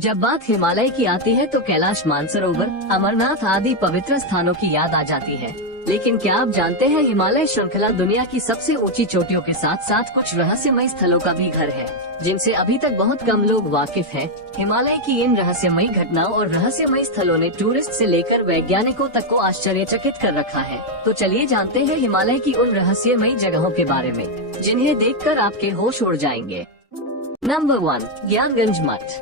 जब बात हिमालय की आती है तो कैलाश, मानसरोवर, अमरनाथ आदि पवित्र स्थानों की याद आ जाती है। लेकिन क्या आप जानते हैं हिमालय श्रृंखला दुनिया की सबसे ऊंची चोटियों के साथ साथ कुछ रहस्यमय स्थलों का भी घर है, जिनसे अभी तक बहुत कम लोग वाकिफ हैं। हिमालय की इन रहस्यमयी घटनाओं और रहस्यमयी स्थलों ने टूरिस्ट से लेकर वैज्ञानिकों तक को आश्चर्यचकित कर रखा है। तो चलिए जानते हैं हिमालय की उन रहस्यमयी जगहों के बारे में, जिन्हें देखकर आपके होश उड़ जाएंगे। नंबर 1, ज्ञानगंज मठ।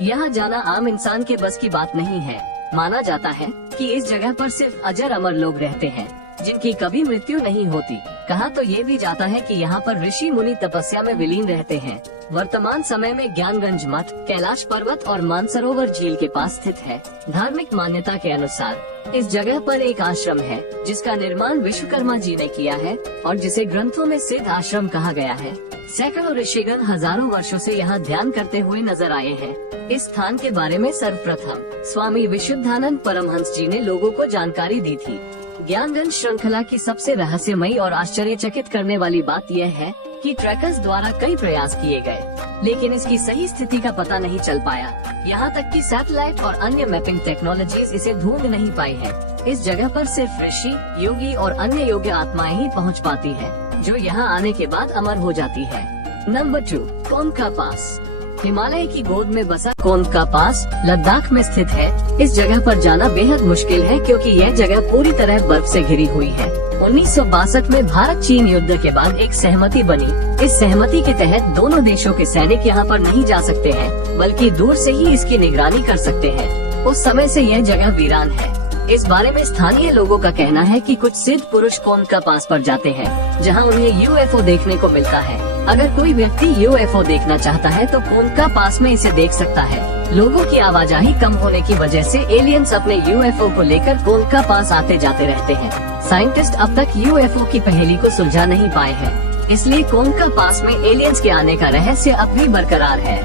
यहाँ जाना आम इंसान के बस की बात नहीं है। माना जाता है कि इस जगह पर सिर्फ अजर अमर लोग रहते हैं, जिनकी कभी मृत्यु नहीं होती। कहा तो ये भी जाता है कि यहाँ पर ऋषि मुनि तपस्या में विलीन रहते हैं। वर्तमान समय में ज्ञानगंज मठ कैलाश पर्वत और मानसरोवर झील के पास स्थित है। धार्मिक मान्यता के अनुसार इस जगह पर एक आश्रम है, जिसका निर्माण विश्वकर्मा जी ने किया है और जिसे ग्रंथों में सिद्ध आश्रम कहा गया है। सैकड़ों ऋषिगण हजारों वर्षों से यहाँ ध्यान करते हुए नजर आए हैं। इस स्थान के बारे में सर्वप्रथम स्वामी विशुद्धानंद परमहंस जी ने लोगों को जानकारी दी थी। ज्ञानगंज श्रृंखला की सबसे रहस्यमयी और आश्चर्यचकित करने वाली बात यह है कि ट्रैकर्स द्वारा कई प्रयास किए गए, लेकिन इसकी सही स्थिति का पता नहीं चल पाया। यहाँ तक कि सैटेलाइट और अन्य मैपिंग टेक्नोलॉजीज इसे ढूंढ नहीं पाई है। इस जगह पर सिर्फ ऋषि, योगी और अन्य योग्य आत्माएं ही पहुँच पाती है, जो यहाँ आने के बाद अमर हो जाती है। नंबर 2, कोनका पास। हिमालय की गोद में बसा कोनका पास लद्दाख में स्थित है। इस जगह पर जाना बेहद मुश्किल है, क्योंकि यह जगह पूरी तरह बर्फ से घिरी हुई है। 1962 में भारत चीन युद्ध के बाद एक सहमति बनी। इस सहमति के तहत दोनों देशों के सैनिक यहाँ पर नहीं जा सकते हैं, बल्कि दूर से ही इसकी निगरानी कर सकते हैं। उस समय से यह जगह वीरान है। इस बारे में स्थानीय लोगों का कहना है कि कुछ सिद्ध पुरुष कोनका पास पर जाते हैं, जहां उन्हें यूएफओ देखने को मिलता है। अगर कोई व्यक्ति यूएफओ देखना चाहता है तो कोनका पास में इसे देख सकता है। लोगों की आवाजाही कम होने की वजह से एलियंस अपने यूएफओ को लेकर कोनका पास आते जाते रहते हैं। साइंटिस्ट अब तक यूएफओ की पहेली को सुलझा नहीं पाए हैं, इसलिए कोनका पास में एलियंस के आने का रहस्य अब भी बरकरार है।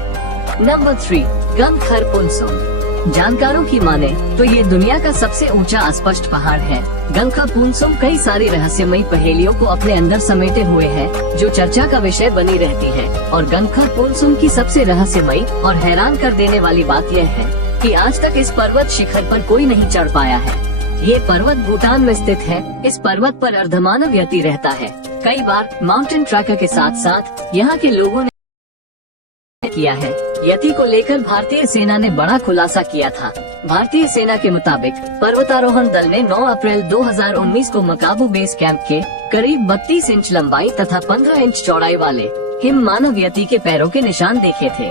नंबर 3, गंगखर पुनसुम। जानकारों की माने तो ये दुनिया का सबसे ऊंचा अस्पष्ट पहाड़ है। गंगखर पुनसुम कई सारी रहस्यमयी पहेलियों को अपने अंदर समेटे हुए है, जो चर्चा का विषय बनी रहती है। और गंगखर पुनसुम की सबसे रहस्यमयी और हैरान कर देने वाली बात यह है कि आज तक इस पर्वत शिखर पर कोई नहीं चढ़ पाया है। ये पर्वत भूटान में स्थित है। इस पर्वत पर अर्धमानव यति रहता है। कई बार माउंटेन ट्रैकर के साथ साथ यहाँ के लोगों ने किया है। यति को लेकर भारतीय सेना ने बड़ा खुलासा किया था। भारतीय सेना के मुताबिक पर्वतारोहण दल ने 9 अप्रैल 2019 को मकाबू बेस कैंप के करीब 32 इंच लंबाई तथा 15 इंच चौड़ाई वाले हिम मानव यति के पैरों के निशान देखे थे।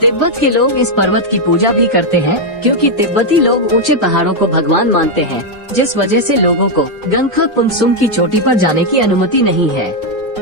तिब्बत के लोग इस पर्वत की पूजा भी करते हैं, क्योंकि तिब्बती लोग ऊंचे पहाड़ों को भगवान मानते हैं, जिस वजह से लोगों को गंगखर पुनसुम की चोटी पर जाने की अनुमति नहीं है।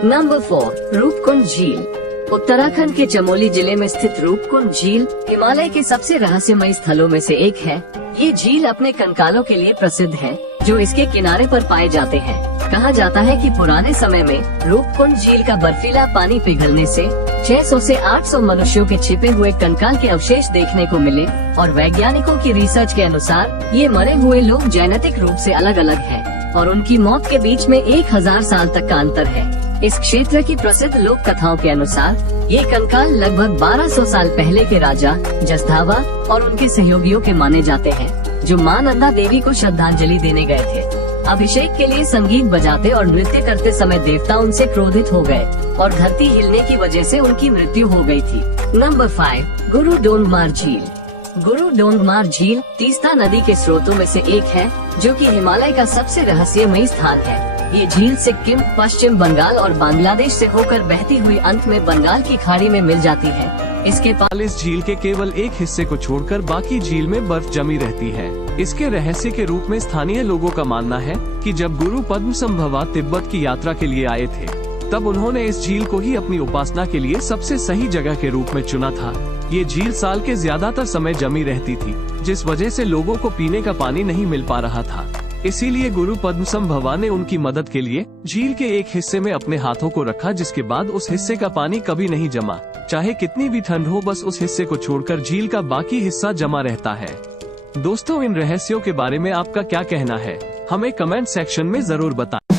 नंबर 4, रूपकुंड झील। उत्तराखंड के चमोली जिले में स्थित रूपकुंड झील हिमालय के सबसे रहस्यमयी स्थलों में से एक है। ये झील अपने कंकालों के लिए प्रसिद्ध है, जो इसके किनारे पर पाए जाते हैं। कहा जाता है कि पुराने समय में रूपकुंड झील का बर्फीला पानी पिघलने से 600 से 800 मनुष्यों के छिपे हुए कंकाल के अवशेष देखने को मिले, और वैज्ञानिकों की रिसर्च के अनुसार ये मरे हुए लोग जेनेटिक रूप से अलग अलग हैं, और उनकी मौत के बीच में 1000 साल तक का अंतर है। इस क्षेत्र की प्रसिद्ध लोक कथाओं के अनुसार ये कंकाल लगभग 1200 साल पहले के राजा जसधावा और उनके सहयोगियों के माने जाते हैं, जो मां नंदा देवी को श्रद्धांजलि देने गए थे। अभिषेक के लिए संगीत बजाते और नृत्य करते समय देवता उनसे क्रोधित हो गए और धरती हिलने की वजह से उनकी मृत्यु हो गई थी। नंबर 5, गुरु डोंगमार झील। गुरु डोंगमार झील तीस्ता नदी के स्रोतों में से एक है, जो कि हिमालय का सबसे रहस्यमयी स्थान है। ये झील सिक्किम, पश्चिम बंगाल और बांग्लादेश से होकर बहती हुई अंत में बंगाल की खाड़ी में मिल जाती है। इसके पास इस झील के केवल एक हिस्से को छोड़कर बाकी झील में बर्फ जमी रहती है। इसके रहस्य के रूप में स्थानीय लोगों का मानना है कि जब गुरु पद्मसंभवा तिब्बत की यात्रा के लिए आए थे, तब उन्होंने इस झील को ही अपनी उपासना के लिए सबसे सही जगह के रूप में चुना था। ये झील साल के ज्यादातर समय जमी रहती थी, जिस वजह से लोगों को पीने का पानी नहीं मिल पा रहा था। इसीलिए गुरु पद्मसंभवा ने उनकी मदद के लिए झील के एक हिस्से में अपने हाथों को रखा, जिसके बाद उस हिस्से का पानी कभी नहीं जमा। चाहे कितनी भी ठंड हो, बस उस हिस्से को छोड़कर झील का बाकी हिस्सा जमा रहता है। दोस्तों, इन रहस्यों के बारे में आपका क्या कहना है? हमें कमेंट सेक्शन में जरूर बताएं।